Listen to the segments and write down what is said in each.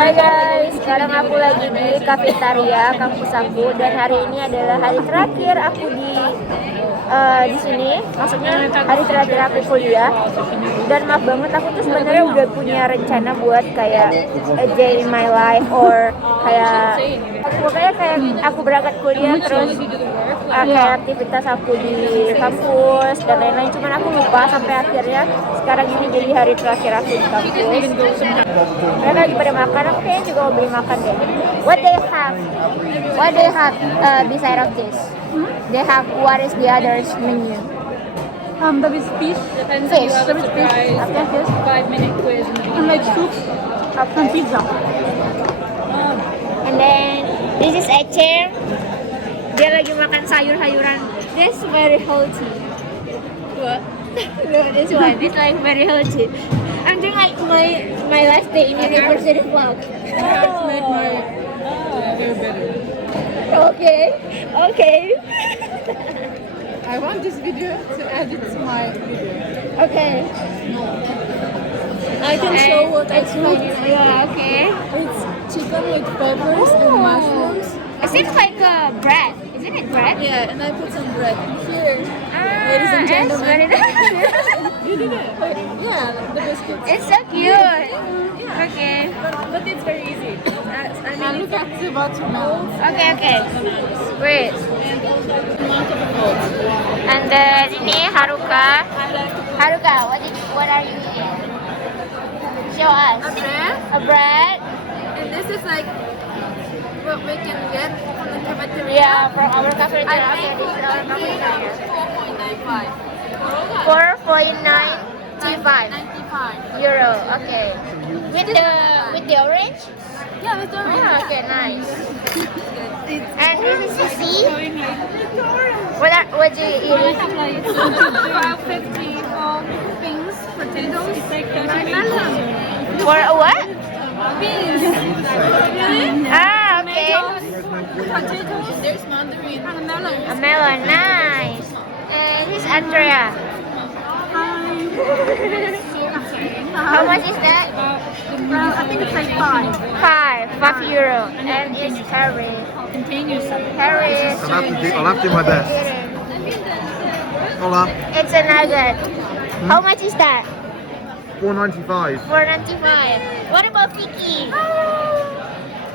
Hai guys, sekarang aku lagi di kafetaria kampus aku dan hari ini adalah hari terakhir aku di sini. Maksudnya hari terakhir aku kuliah. Dan maaf banget, aku tuh sebenarnya udah punya rencana buat kayak a day in my life or kayak pokoknya kayak aku berangkat kuliah terus kayak aktivitas aku di kampus dan lain-lain. Cuman aku lupa sampai akhirnya sekarang ini jadi hari terakhir aku di kampus. Mereka lagi pada makan, aku kayaknya juga mau beli makan deh. What they have? What they have beside of this? They have what is the other menu? There is fish. Fish. There is fish. Okay, fish. 5-minute quiz And like soup and pizza. And then this is a chair. Dia lagi makan sayur-sayuran. This very healthy. What? No, this one. This like very healthy. I'm doing like my last day in university vlog. That's make my hair better. Okay. Okay. I want this video to add it to my video. Okay. I can show what I cook. Yeah, okay. It's chicken with peppers and mushrooms. It seems like bread. Isn't it bread? Yeah, and I put some bread here. Ladies and gentlemen. Very nice. You did it. Yeah, the biscuits. It's so cute. Yeah. Okay. But it's very easy. I mean, look at the watermelon. Okay. Wait. And then ini Haruka. Haruka, what are you eating? Show us. A bread. A bread. And this is like what we can get from the cafeteria. Yeah, from our cafeteria. I Okay, think this is our cafeteria. 4.95. 4.95 euro. Okay. With the orange? Yeah, with the Yeah, okay, nice. And this is Sushi. What do you eat? 12.50 beans, potatoes, and melon. For a what? Beans. Ah, okay. Potatoes. There's mandarin and melon. A melon, nice. And this is Andrea. How much is that? Well, I think it's like 5. 5 euro. And it's Harry. Harry. I'll have to do my best. Hola. It's a nugget. How much is that? $4.95. 4.95. What about Vicky?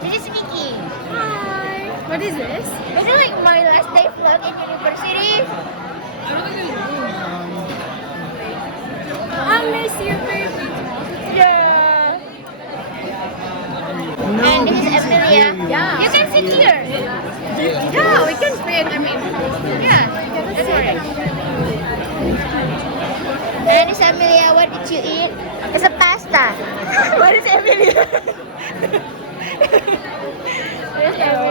This is Vicky. Hi. What is this? Is it like my last day vlog in university? I miss you, baby. Yeah. And this is Emilia. Yeah. You can sit here. Yeah, we can spend. I mean, Yeah. That's alright. And this is Emilia. What did you eat? It's a pasta. What is Emilia? Hello.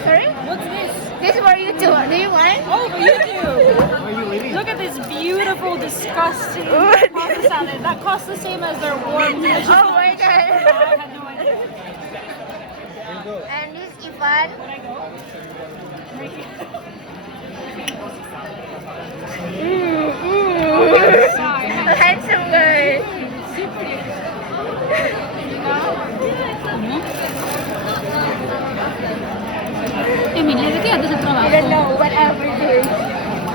Sorry? what's this? This is for you too. Do you want? Oh, you do. Are you leaving? Look at this beautiful, disgusting What? pasta salad. That costs the same as their warm. Oh my god. I had no idea. And this is Ivan. Handsome guy. Emilia, ¿de qué haces el I trabajo? don't know what are we doing.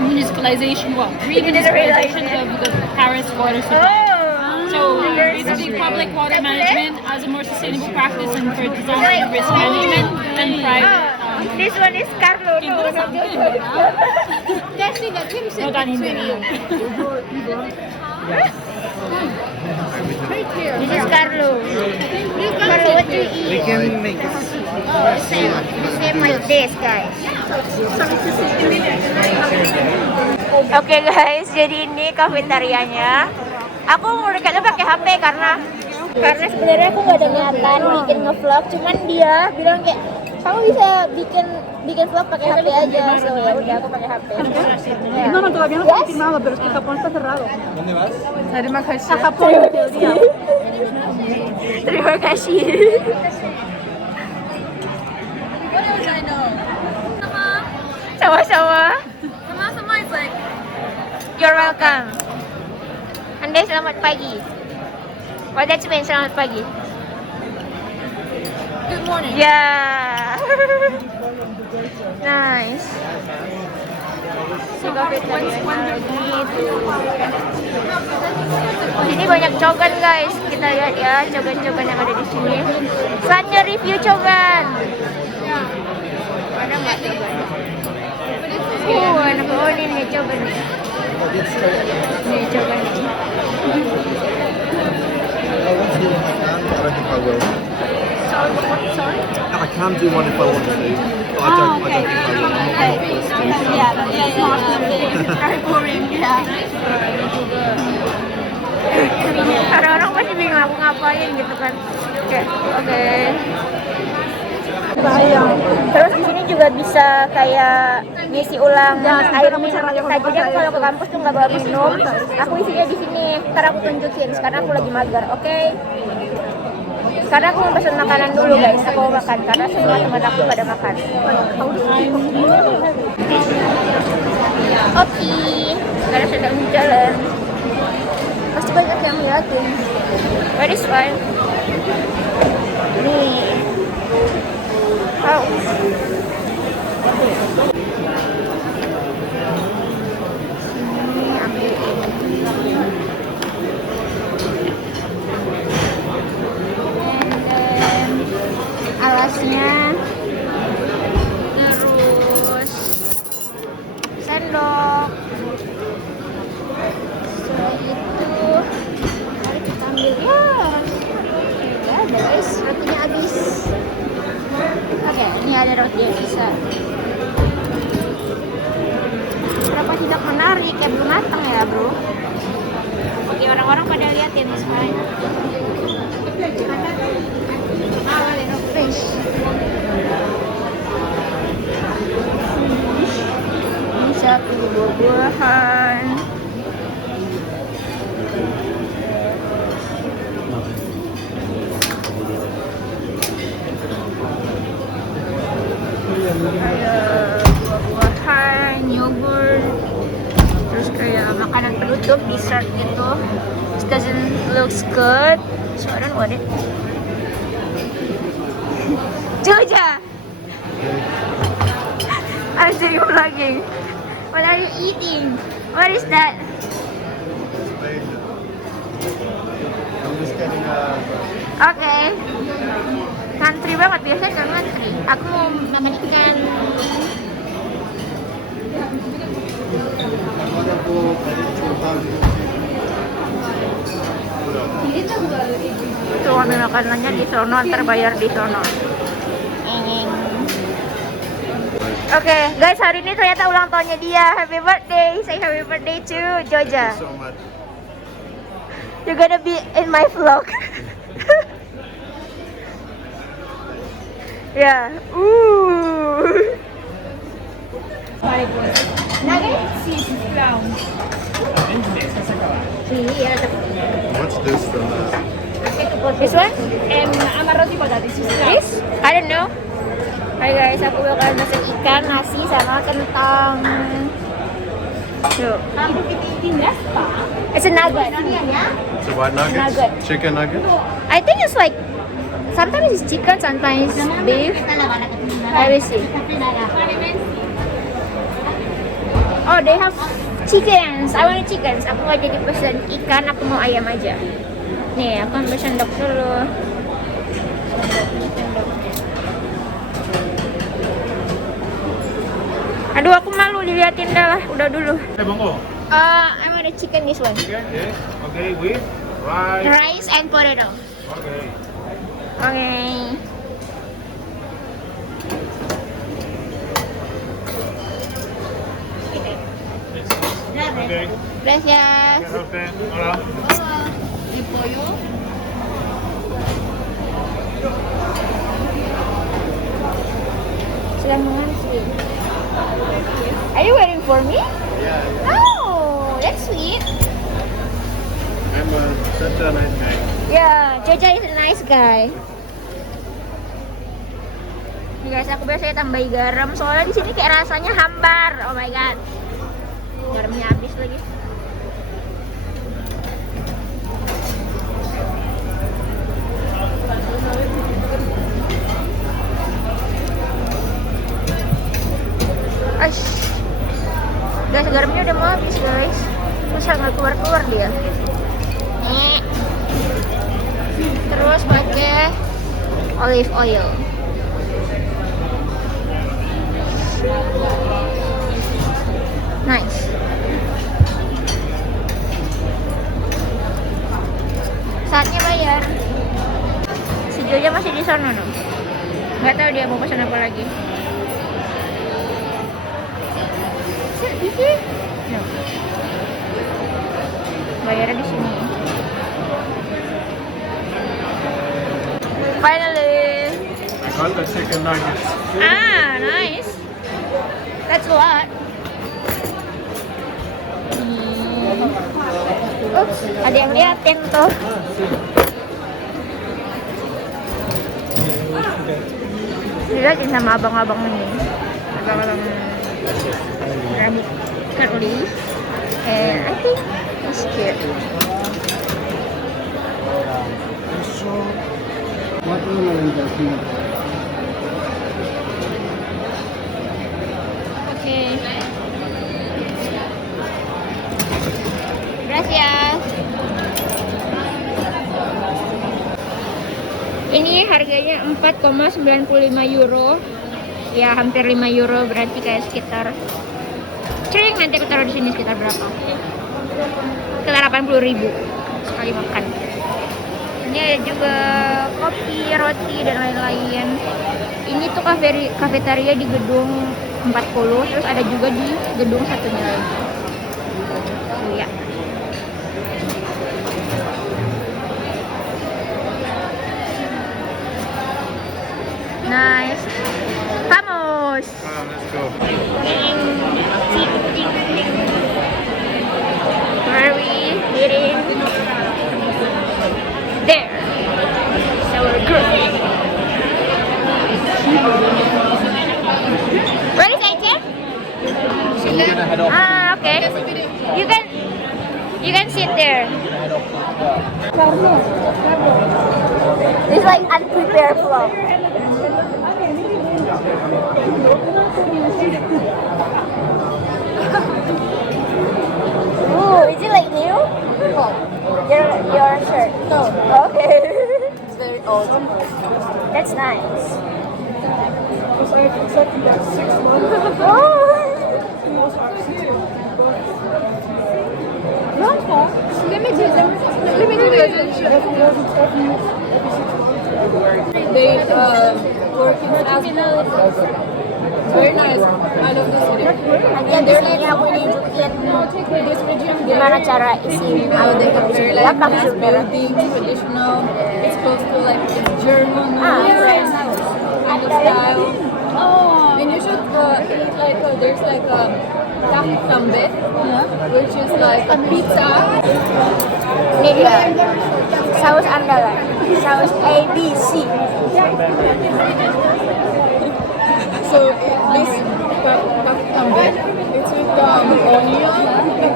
Municipalization, well, didn't realize remunicipalization it. of the Paris water supply. Oh. So There's basically public water That's management as a more sustainable practice and for design risk management and private. This one is Carlo. No, no, no. No, that is This is Carlo. Carlo, what do you We eat? can make it. Same like this, guys. Oke guys, jadi ini kafetarianya. Aku merekatnya pakai HP karena sebenarnya aku nggak ada niatan bikin ngevlog, cuman dia bilang kayak kamu bisa bikin vlog pakai HP aja, so ya udah aku pakai HP. Ya. No, todavía no está confirmado, pero es que Japón está cerrado. A Japón, en teoría. Terima kasih. What else I know? Sama-sama. Sama-sama is like You're welcome. Ande selamat pagi. What that means? Selamat pagi. Good morning. Yeah. Nice. Si kafetarianya gitu. Di sini banyak cogan guys. Kita lihat ya cogan-cogan yang ada di sini. Selanjutnya review cogan. Ada nggak cogan? Anak bawah ini nih cogan nih. Nih cogan nih. I don't think I will. Sorry? I can do one if I want to. But I don't think I will. Very boring. Yeah. Orang-orang pasti bingung aku ngapain gitu kan. Oke. Terus di sini juga bisa kayak ngisi ulang air minum kita. Jadi aku kalau ke kampus tuh nggak bawa minum. Aku isinya di sini. Ntar aku tunjukin. Sekarang aku lagi mager, oke? Karena aku mau pesen makanan dulu guys. Aku mau makan karena semua teman aku pada makan. Oke. Sekarang sedang jalan. Pasti banyak yang liatin. Where is one? Nih. Oh. Sini ambil ini. Alasnya, terus sendok. Setelah itu mari kita ambil ya ada guys, rotinya habis. Oke, ini ada roti yang bisa. Berapa tidak menarik, kayak belum matang ya bro. Oke, orang-orang pada liatin sekarang. Fish. Bisa pilih buah-buahan. Ada buah-buahan, yogurt, terus kayak makanan penutup, dessert gitu. It doesn't looks good, so I don't want it. Joja, I'm doing vlogging. What are you eating? What is that? I'm just getting a. Oke. Ngantri banget, biasanya nggak ngantri. Aku mau makan ikan. Tuh ambil makanannya di sono, ntar bayar di sono. Oke, guys, hari ini ternyata ulang tahunnya dia. Happy birthday. Say happy birthday to Joja. So much. You're gonna be in my vlog. Yeah. Nuggets? Brown. What's this from this? This one? Amaroti patati. This? I don't know. Hai guys, aku bakal masak ikan, nasi, sama kentang. Tuh. It's a nugget. So what nuggets? Nugget. Chicken nuggets? I think it's like sometimes it's chicken, sometimes beef. I will see. Oh, they have chickens. I want chickens. Aku nggak jadi pesen ikan, aku mau ayam aja. Nih, aku ambil sendok dulu. Aduh, aku malu diliatin dah lah. Udah dulu. Hey, Bongo. I want a chicken this one. Chicken, yes. Okay, with rice. Rice and potato. Okay. Okay. Okay. Gracias. Okay. Hola. Sedang mengantri. Are you waiting for me? Yeah. Oh, that's sweet. I'm such a nice guy. Yeah, Joja is a nice guy. Nih guys, aku biasanya tambahin garam soalnya di sini kayak rasanya hambar. Oh my god. Garamnya habis lagi. banget dia. Terus pakai olive oil. Nice. Saatnya bayar. Si Joja masih di sana no. Nggak tahu dia mau pesan apa lagi. No. Bayarnya di sini. Finally. Got the chicken nuggets. Ah, nice. That's a lot. Oops, ada yang liatin tuh. Dilihatin sama abang-abang ini. Abang-abang rambut curly. And I think it's cute. Okay. Gracias. Ini harganya 4,95 euro. Ya, hampir 5 euro, berarti kayak sekitar cering, nanti aku taruh di sini sekitar berapa? Sekitar 80.000 sekali makan. Ini ada juga kopi, roti, dan lain-lain. Ini tuh kafetaria di gedung 40, terus ada juga di gedung satunya lagi. Ya. Nice. Vamos. Let's go. Where are we eating? There. So we're good. Where is Aicha? We're gonna head off. Ah, okay. You can sit there. It's like unprepared vlog. Ooh, is it like new? Oh, your shirt. No. Okay. It's very old. That's nice. Oh. Let me do this. They work in Strasbourg. Very nice. I love this video. Nanti abis ini aku nunjukin gimana cara isi They have very like belakang nice sebenarnya. buildings, traditional. It's close to like German French. kind of style. Oh, and you should eat like there's like a tarte tambe, which is like a pizza. Ini dia saus andalan, saus ABC. So this tarte tambe, it's with onion,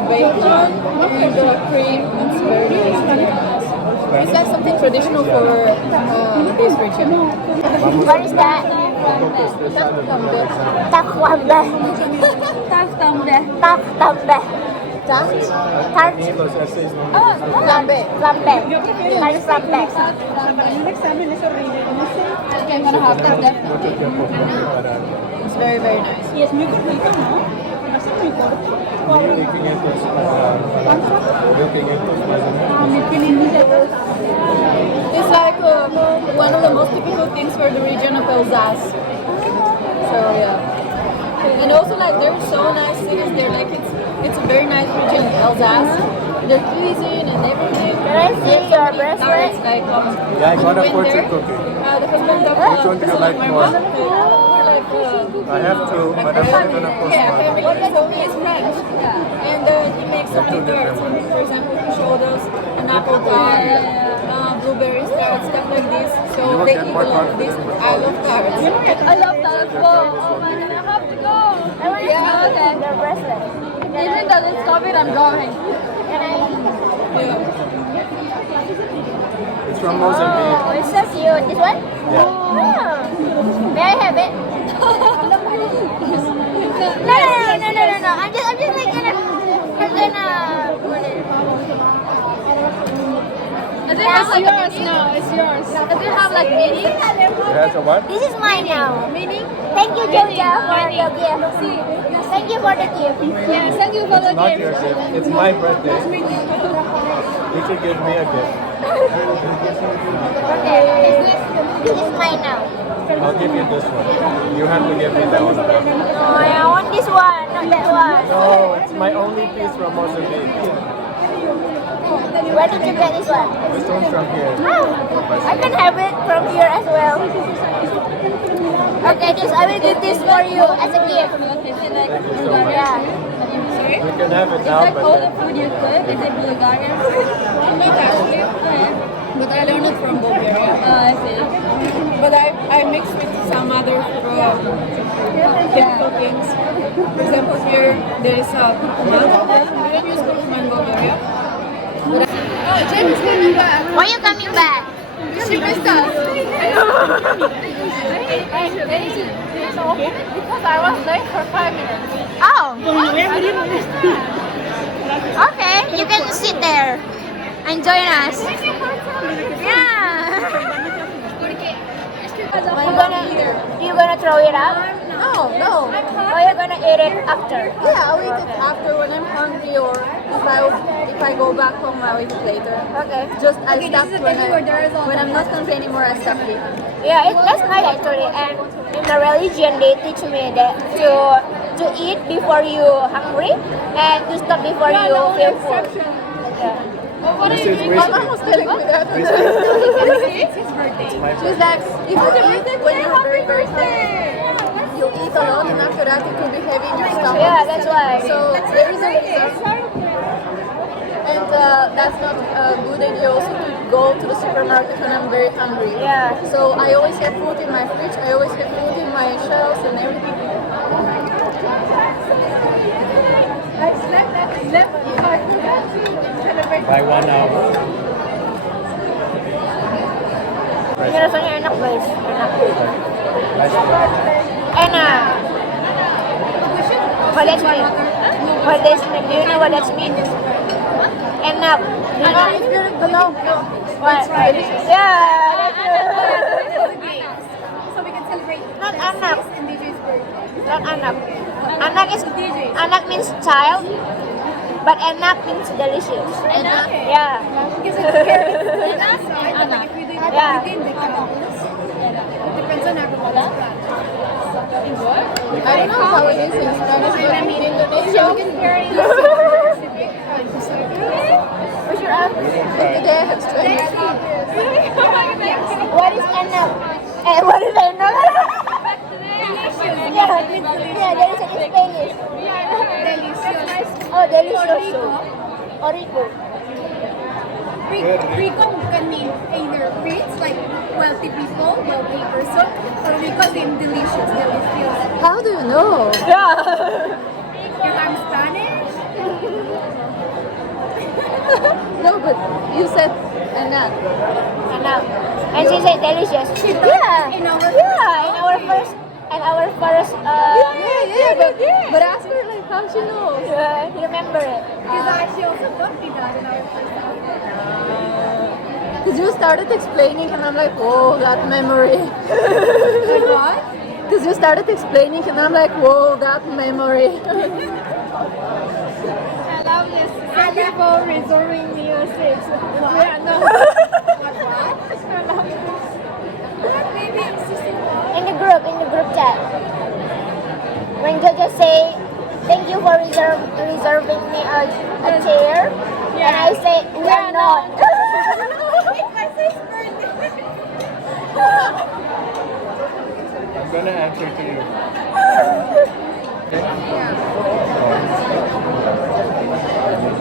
bacon, and cream. It's very nice. It's like something traditional for this region. What is that? Tarte tambe. Takwambeh. Takwambeh. Tart. Lambe. Lambe. Harus lambe. Okay, I'm gonna have that definitely. It's very, very nice. It's like one of the most typical things for the region of Alsace. So yeah, and also like there's so nice cities there. Like it's a very nice region, Alsace. Their cuisine and everything. Can I see your bracelet? It's like Yeah, I got a went fortune there. cookie. The husband of Which one do you like more? We're like I have two, but I'm not gonna post yeah, one. family. So he is French, and he makes so many tarts. For example, he showed us an apple tart, blueberry tart, stuff like this. So You will they get eat more a lot of this. confident with I love tarts. I love tarts. Oh man, I have to go. I want to see okay. your bracelet. Even though it's COVID, I'm going. Can I? Yeah. It's from Mozambique. Oh, it's so cute. This one? Yeah. Oh. May I have it? No. I'm just like gonna. Anna. Does it have like yours now? It's yours. Does it have like meaning? It has a what? This is mine now. Meaning? Thank you, Joja, for the gift. Thank you for the gift. Yes, thank you for the Not gift. your gift. It's my birthday. You should give me a gift. Okay. This is mine now. I'll give you this one. You have to give me that one. Oh, I want this one, not that one. No, it's my only piece from Mozambique. Where did you get this one? This one's from here. Oh, I can have it from here as well. Okay, just I will give this for you as a gift. Thank you so much. Yeah. You can have it now, Like all the but food you cook, is it Bulgarian food? Not actually. But I learned it from Bulgaria. I see. But I mixed with some other chemical things. For example, here there is curcuma. We don't use curcuma in Bulgaria. Oh, Jamie's coming back. Why are you coming back? She missed us. Because I was late for 5 minutes. Oh. Okay, you can sit there and join us. Yeah. You gonna throw it out? No. Or you gonna eat it after? Yeah, I'll eat it after when I'm hungry, or if I go back home, I'll eat it later. Okay. Just I stop when I'm not hungry anymore. I stop eating. Yeah, that's nice actually. And in the religion, they teach me that to eat before you hungry and to stop before you feel full. Yeah. this is My mom whiskey. was telling me that. It's my She's like, if you eat when you're very, very hungry, you eat a lot, and after that it will be heavy in your stomach. Yeah, that's why. So there is a reason. And that's not a good idea also to go to the supermarket when I'm very hungry. Yeah. So I always have food in my fridge, I always have food in my shelves and everything. By 1 hour. Ini rasanya enak guys, enak. Nice one. Enak. What that's mean? What that's mean? Do you know what that's mean? Enak. No. What? Yeah. So we can celebrate Not anak. and DJ's birthday. Not anak. Anak means child, but enak means delicious. Enak? Yeah. Yeah. It depends on everyone's plan. I don't know how it is in Spanish, but in Indonesia, we can pair it What's your app? today I have Spanish. What is enak? What is enak? Yeah, there is a Spanish. Oh, delicioso. Or rico. Rico can mean either rich, like wealthy people, wealthy person, or Rico means delicious, delicious. How do you know? Yeah. Because I'm Spanish? No, but you said enak. Enak. And she said delicious. Yeah. In our In our first, but ask her like how she knows. remember it. Because she also taught me that in our first time. Because you started explaining and I'm like, whoa, that memory. Like what? Because you started explaining and I'm like, whoa, that memory. I love this. Thank you for reserving me a seat. Yeah, no. In the group chat. When Jojo say, thank you for reserving me a chair, and I say, we are not. I'm gonna answer to you.